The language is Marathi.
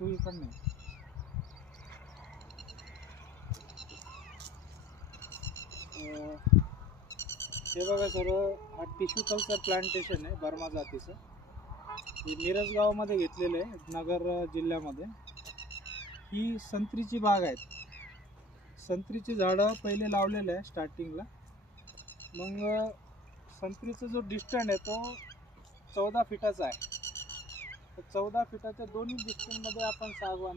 पण नाही. हे बघा सर हा टिश्यू कल्चर प्लांटेशन आहे बर्मा जातीचं. हे मिरज गावामध्ये घेतलेलं आहे नगर जिल्ह्यामध्ये. ही संत्रीची बाग आहेत. संत्रीची झाडं पहिले लावलेले आहे स्टार्टिंगला मग संत्रीचा जो डिस्टन्स आहे तो चौदा फिटाचा आहे. चौदा फिटाच्या दोन्ही डिस्टन्समध्ये आपण सागवान